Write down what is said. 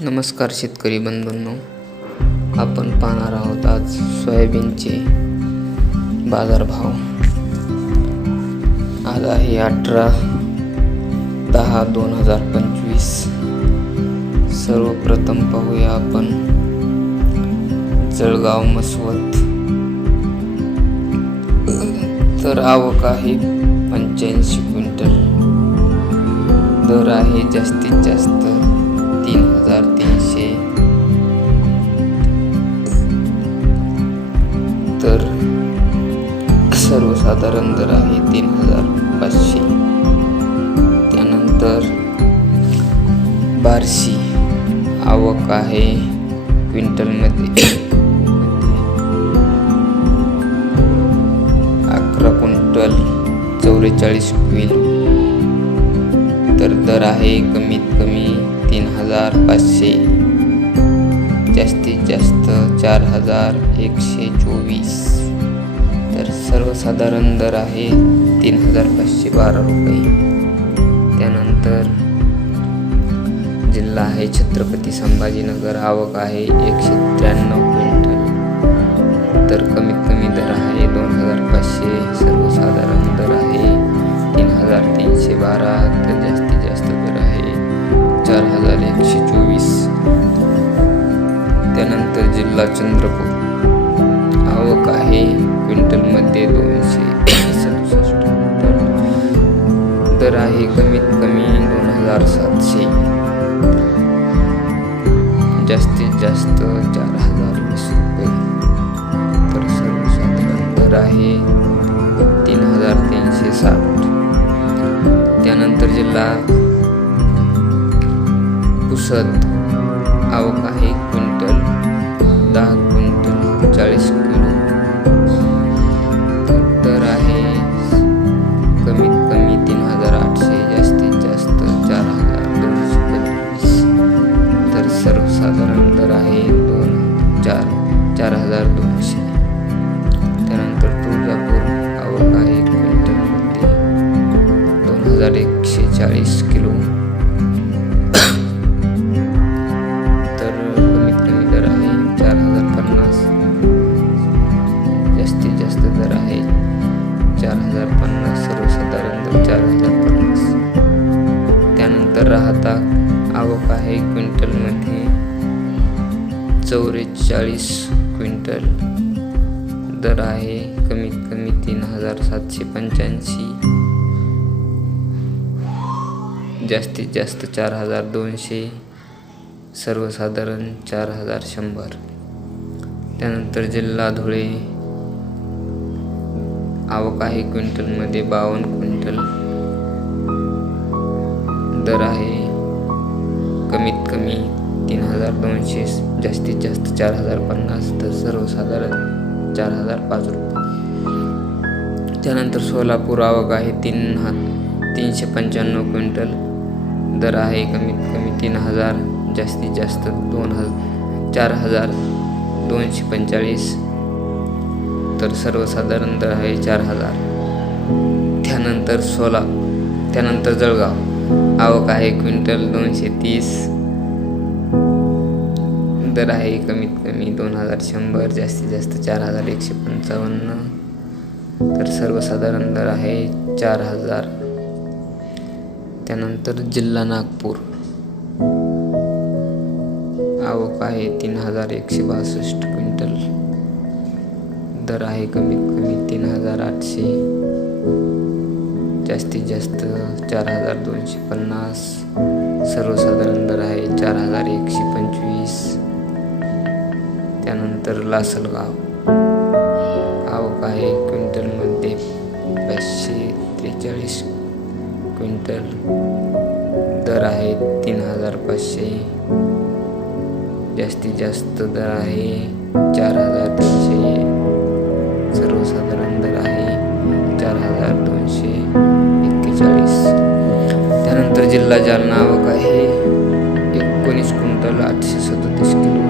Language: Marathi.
नमस्कार शेतकरी बंधूंनो, आपण पाहणार आहोत आज सोयाबीनचे बाजारभाव। आज आहे 18/10/2025। सर्वप्रथम पाहूया आपण जळगाव मसवत। तर आवक आहे 85 क्विंटल। दर आहे जास्तीत जास्त 3,300, तर सर्वसाधारण दर आहे 3,500। त्यानंतर बार्शी आवक आहे क्विंटलमध्ये 11 क्विंटल 44 किलो। तर दर आहे कमीत कमी 3,500, जास्तीत जास्त 4,124। तर सर्वसाधारण दर आहे 3,512 रुपये। त्यानंतर जिल्हा आहे छत्रपती संभाजीनगर। आवक आहे 193 क्विंटल। तर कमीत कमी दर आहे 2,500, सर्वसाधारण दर आहे 3,312, तर जास्तीत जास्त दर आहे 4,124। त्यानंतर जिल्हा चंद्रपूर आवक आहे क्विंटलमध्ये 267 क्विंटल। दर आहे कमीत कमी 2,700, जास्तीत जास्त 4,020 रुपये। तर सर्वसाधारण दर आहे 3,360। त्यानंतर जिल्हा पुसद आवक आहे क्विंटल 10 क्विंटल 40 किलो। दर आहे कमीत कमी 3,800, जास्तीत जास्त 4,225। तर सर्वसाधारण दर आहे 4,200। त्यानंतर तुळजापूर आवक आहे क्विंटलमध्ये 2,140 किलो। तर कमीत कमी दर आहे 4,050, जास्तीत जास्त दर आहे 4,050, सर्वसाधारण दर 4,050। त्यानंतर राहता आवक आहे क्विंटलमध्ये 44 क्विंटल। दर आहे कमीत कमी 3,785, जास्तीत जास्त 4,200, सर्वसाधारण 4,100। त्यानंतर जिल्हा धुळे आवक आहे क्विंटलमध्ये 52 क्विंटल। दर आहे कमीत कमी 3,200, जास्तीत जास्त 4,050, तर सर्वसाधारण 4,005 रुपये। त्यानंतर सोलापूर आवक आहे 395 क्विंटल। दर आहे कमीत कमी 3,000, जास्तीत जास्त 4,245, तर सर्वसाधारण दर आहे 4,000। त्यानंतर जळगाव आवक आहे क्विंटल 230। दर आहे कमीत कमी 2,100, जास्तीत जास्त 4,155, तर सर्वसाधारण दर आहे 4,000। त्यानंतर जिल्हा नागपूर आवक आहे 3,162 क्विंटल। दर आहे कमीत कमी 3,800, जास्तीत जास्त 4,250, सर्वसाधारण दर आहे 4,125। त्यानंतर लासलगाव आवक आहे क्विंटलमध्ये 543 क्विंटल। दर आहे 3,500, जास्तीत जास्त दर आहे 4,300, सर्वसाधारण दर आहे 4,241। त्यानंतर जिल्हा जालना आवक आहे 19 क्विंटल 837 किलो।